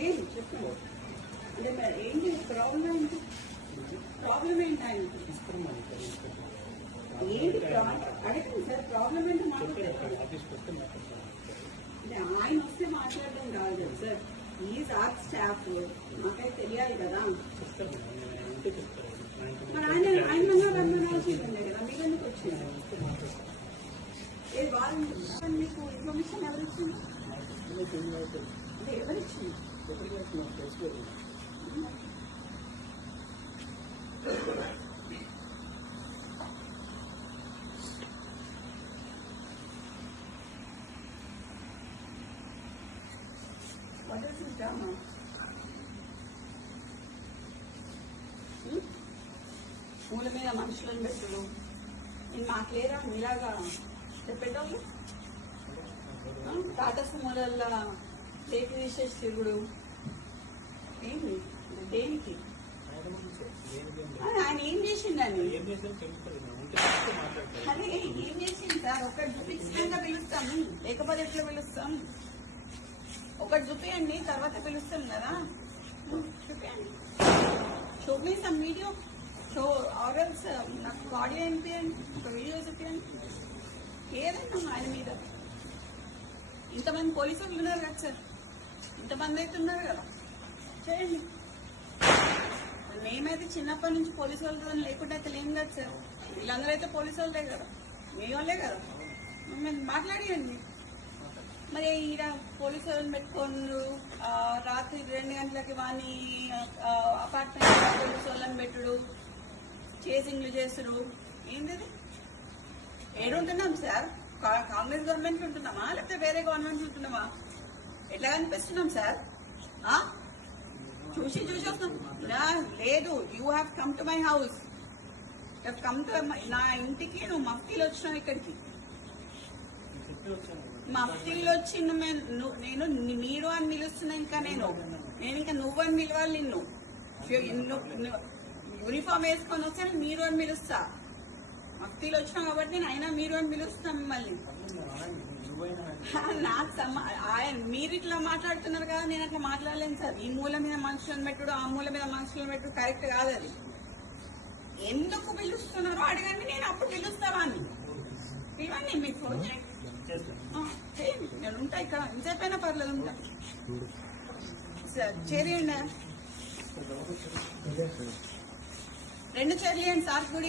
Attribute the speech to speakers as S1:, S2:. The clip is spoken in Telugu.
S1: లేదు వస్తాను అంటే మరి ఏంటి ప్రాబ్లం ఏంటి? ప్రాబ్లం ఏంటి
S2: ఆయన
S1: ఏంటి అడగండి సార్ ప్రాబ్లం ఏంటి అంటే ఆయన వస్తే మాట్లాడడం కాదు కదా సార్. ఈ సార్ స్టాఫ్ మాకైతే తెలియాలి కదా. మరి ఆయన ఆయన మన రమ్మనాల్సిందే కదా మీకు ఎందుకు వచ్చింది ఏ వాళ్ళు మీకు ఇన్ఫర్మేషన్ ఎవరు ఇచ్చింది అంటే ఎవరు
S2: ఎప్పటికీ నాకు తెలుసుకోలేదు
S1: What పూల మీద మనుషులను పెట్టుడు నేను మాకు లేరా మీలాగా చెప్పేటోళ్ళు ఆ? టాటా సుమోలల్లో టేక్ తీసేసి తిరుగుడు ఏంటి దేనికి? ఆయన ఏం చేసిండని? అదే ఏం చేసింది సార్? ఒకటి చూపించినాక పిలుస్తాం లేకపోతే ఎట్లా పిలుస్తాం? ఒకటి చూపించండి తర్వాత పిలుస్తాం కదా. Show me some video show ఆర్ఎల్స్ నాకు ఆడియో వినిపించండి ఒక వీడియో చూపించండి ఏదైనా ఆయన మీద. ఇంతమంది పోలీసులు ఉన్నారు కదా సార్. ఇంతమంది అయితే ఉన్నారు కదా. చేయండి. మేమైతే చిన్నప్పటి నుంచి పోలీసు వాళ్ళతో లేకుండా అయితే లేం కదా సార్. వీళ్ళందరూ అయితే పోలీసు వాళ్ళే కదా. మీ వాళ్ళే కదా. మేము మాట్లాడియండి. మరి ఈడ పోలీసు వాళ్ళని పెట్టుకోండు రాత్రి రెండు గంటలకి వాని అపార్ట్మెంట్ పోలీసు వాళ్ళని పెట్టుడు. చేసింగ్లు చేసుడు ఏంటిది? ఇది? ఏడుంటున్నాం సార్? కా- కాంగ్రెస్ గవర్నమెంట్ ఉంటున్నామా? లేకపోతే వేరే గవర్నమెంట్ ఉంటున్నామా? ఎట్లా కనిపిస్తున్నాం సార్? ఆ? చూసి చూసి వస్తున్నాం నా, లేదు you have come to my house come to నా ఇంటికి నువ్వు మఫ్తీలు వచ్చినావు ఇక్కడికి. మఫ్తీలు వచ్చి నేను మీరు అని పిలుస్తున్నా ఇంకా నేను. నేను ఇంకా నువ్వు అని పిలవాలి నిన్ను. యూనిఫామ్ వేసుకొని వస్తే మీరు అని పిలుస్తా. మఫ్తీలు వచ్చినావు కాబట్టి నేను అయినా మీరు అని పిలుస్తాను మిమ్మల్ని. నాకు సమ- ఆయన మీరు ఇట్లా మాట్లాడుతున్నారు కదా నేను అట్లా మాట్లాడలేను సార్. ఈ మూల మీద మనుషులను పెట్టుడు ఆ మూల మీద మనుషులను పెట్టుడు కరెక్ట్ కాదు అది. ఎందుకు పిలుస్తున్నారో అడగండి నేను అప్పుడు పిలుస్తావా అని పిలవండి మీకు ఫోన్ చేయండి. నేను ఉంటా ఇక్కడ. ఇంతసేపైనా పర్లేదు ఉంటా. సార్ చేరియండి రెండు చర్యలు సార్ గుడి